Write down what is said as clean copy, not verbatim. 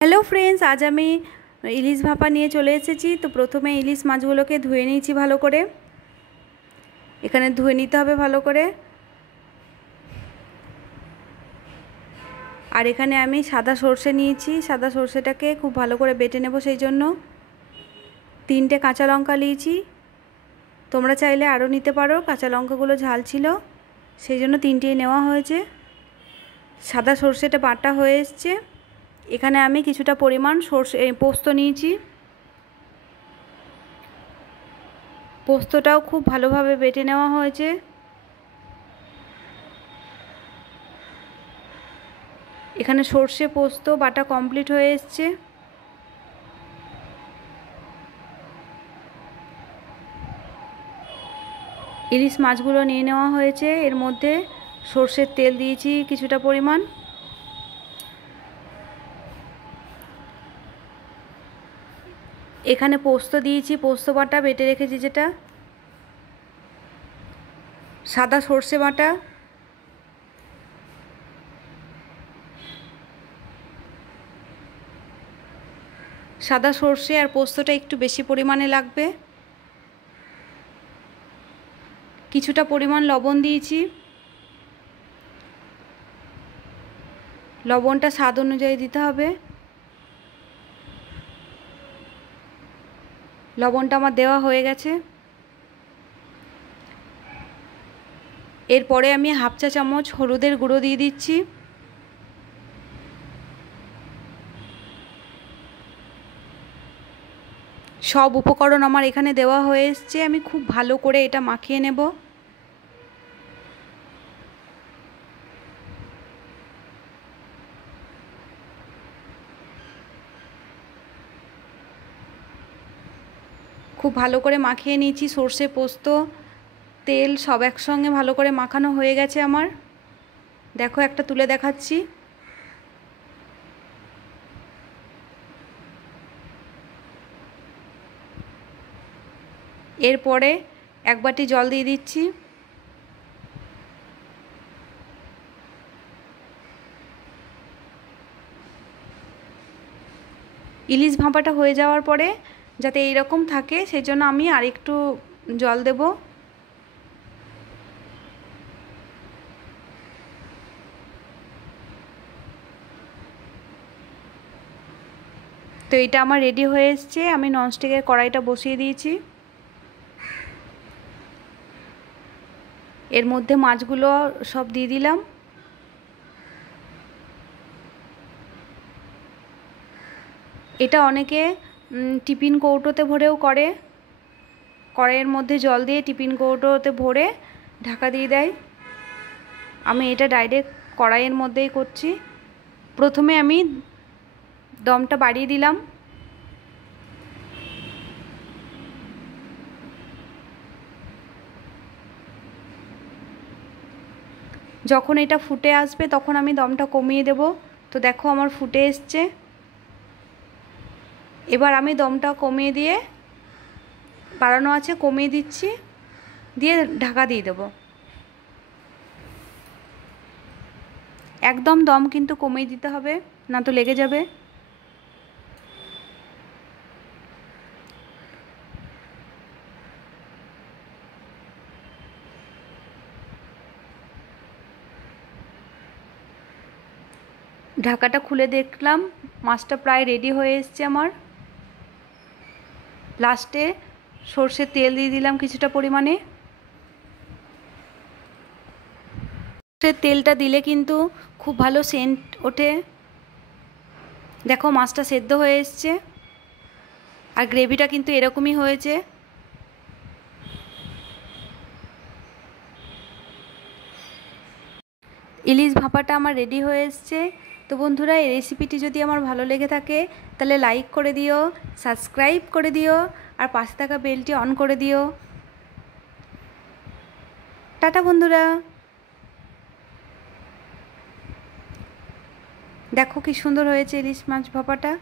Hello friends, আজ আমি ইলিশ ভাপা নিয়ে চলে এসেছি। তো প্রথমে ইলিশ মাছগুলোকে ধুয়ে নিয়েছি ভালো করে। এখানে ধুয়ে নিতে হবে ভালো করে। আর এখানে আমি সাদা সর্ষে নিয়েছি, সাদা সর্ষেটাকে খুব ভালো করে বেটে নেব। সেই জন্য 3টে কাঁচা লঙ্কা নিয়েছি। তোমরা চাইলে আরও নিতে পারো, কাঁচা লঙ্কাগুলো ঝাল ছিল সেই জন্য 3টেই নেওয়া হয়েছে। সাদা সর্ষেটা বাটা হয়ে এসছে। এখানে আমি কিছুটা পরিমাণ পোস্ত নিয়েছি। পোস্তটাও খুব ভালোভাবে বেটে নেওয়া হয়েছে। এখানে সর্ষে পোস্ত বাটা কমপ্লিট হয়ে এসছে। ইলিশ মাছগুলো নিয়ে নেওয়া হয়েছে। এর মধ্যে সর্ষের তেল দিয়েছি কিছুটা পরিমাণ। এখানে পোস্ত দিয়েছি, পোস্ত বাটা বেটে রেখেছি, যেটা সাদা সর্ষে বাটা, সাদা সর্ষে আর পোস্তটা একটু বেশি পরিমাণে লাগবে। কিছুটা পরিমাণ লবণ দিয়েছি। লবণটা স্বাদ অনুযায়ী দিতে হবে। লবণটা আমার দেওয়া হয়ে গেছে। এরপরে আমি হাফ চা চামচ হলুদের গুঁড়ো দিয়ে দিচ্ছি। সব উপকরণ আমার এখানে দেওয়া হয়ে এসছে। আমি খুব ভালো করে এটা মাখিয়ে নেব। খুব ভালো করে মাখিয়ে নিয়েছি। সর্ষে পোস্ত তেল সব একসঙ্গে ভালো করে মাখানো হয়ে গেছে আমার। দেখো, একটা তুলে দেখাচ্ছি। এরপরে 1 বাটি জল দিয়ে দিচ্ছি। ইলিশ ভাপাটা হয়ে যাওয়ার পরে যাতে এইরকম থাকে সেই জন্য আমি আরেকটু জল দেব। তো এটা আমার রেডি হয়ে এসছে। আমি ননস্টিকের কড়াইটা বসিয়ে দিয়েছি। এর মধ্যে মাছগুলো সব দিয়ে দিলাম। এটা অনেকে টিফিন কৌটোতে ভরেও করে। কড়াইয়ের মধ্যে জল দিয়ে টিফিন কৌটোতে ভরে ঢাকা দিয়ে দেয়। আমি এটা ডাইরেক্ট কড়াইয়ের মধ্যেই করছি। প্রথমে আমি দমটা বাড়িয়ে দিলাম। যখন এটা ফুটে আসবে তখন আমি দমটা কমিয়ে দেব। তো দেখো, আমার ফুটে এসছে। এবার আমি দমটা কমিয়ে দিয়ে, বাড়ানো আছে কমিয়ে দিচ্ছি, দিয়ে ঢাকা দিয়ে দেব। একদম দম কিন্তু কমিয়ে দিতে হবে, না তো লেগে যাবে। ঢাকাটা খুলে দেখলাম মাছটা প্রায় রেডি হয়ে এসছে আমার। লাস্টে সর্ষের তেল দিয়ে দিলাম কিছুটা পরিমাণে। সর্ষের তেলটা দিলে কিন্তু খুব ভালো সেন্ট ওঠে। দেখো, মাছটা সেদ্ধ হয়ে এসছে আর গ্রেভিটা কিন্তু এরকমই হয়েছে। ইলিশ ভাপাটা আমার রেডি হয়ে এসছে। তো বন্ধুরা, এই রেসিপিটি যদি আমার ভালো লেগে থাকে তাহলে লাইক করে দিও, সাবস্ক্রাইব করে দিও আর পাশে থাকা বেলটি অন করে দিও। টাটা বন্ধুরা। দেখো কি সুন্দর হয়েছে ইলিশ মাছ ভাপাটা।